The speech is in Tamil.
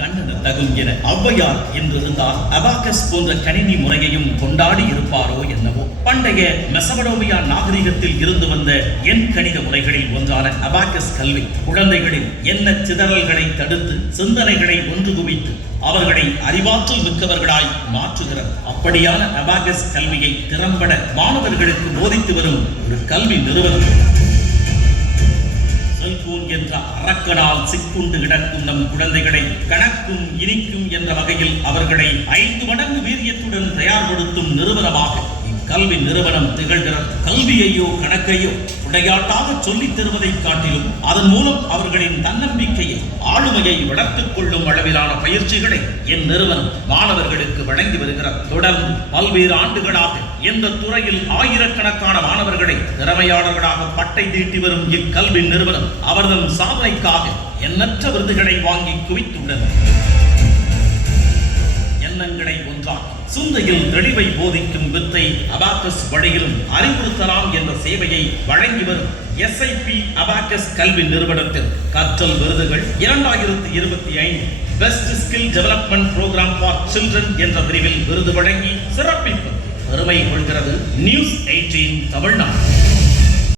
கண்ணென தகும் என ஔவையார் என்றிருந்தால் அபாகஸ் போன்ற கணினி முறையையும் கொண்டாடி இருப்பாரோ என்னவோ. பண்டைய மெசபடோமியா நாகரிகத்தில் இருந்து வந்த எண் கணித முறைகளில் ஒன்றான அபாகஸ் கல்வி குழந்தைகளின் எண்ண சிதறல்களை தடுத்து சிந்தனைகளை ஒன்று குவித்து அவர்களை அறிவாற்றல் மிக்கவர்களாய் மாற்றுகிறது. அப்படியான அபாகஸ் கல்வியை திறம்பட மாணவர்களுக்கு போதித்து வரும் ஒரு கல்வி நிறுவனம். செல்போன் என்ற அரக்கனால் சிக்குண்டு கிடக்கும் நம் குழந்தைகளை கணக்கும் இனிக்கும் என்ற வகையில் அவர்களை 5 மடங்கு வீரியத்துடன் தயார்படுத்தும் நிறுவனமாக கல்வி நிறுவனம் திகழ்கிறது. கல்வியையோ கணக்கையோ விளையாட்டாக சொல்லித் தருவதை காட்டிலும் அதன் மூலம் அவர்களின் தன்னம்பிக்கையை ஆளுமையை வளர்த்துக் கொள்ளும் அளவிலான பயிற்சிகளை என் நிறுவனம் மாணவர்களுக்கு வழங்கி வருகிறது. தொடர்ந்து பல்வேறு ஆண்டுகளாக இந்த துறையில் ஆயிரக்கணக்கான மாணவர்களை திறமையாளர்களாக பட்டை தீட்டி வரும் இக்கல்வி நிறுவனம் அவர்தம் சாதனைக்காக எண்ணற்ற விருதுகளை வாங்கி குவித்துள்ளது. எண்ணங்களை ஒன்றாக்கி சிந்தையில் தெளிவை போதிக்கும் வித்தை அபாகஸ் வழியிலும் அறிவுறுத்தலாம் என்ற சேவையை வழங்கி வரும் SIP அபாகஸ் கல்வி நிறுவனத்தில் கற்றல் விருதுகள் 2025 best skill development program for children என்ற பிரிவில் விருது வழங்கி சிறப்பிப்பது பெருமை கொள்கிறது நியூஸ் 18 தமிழ்நாடு.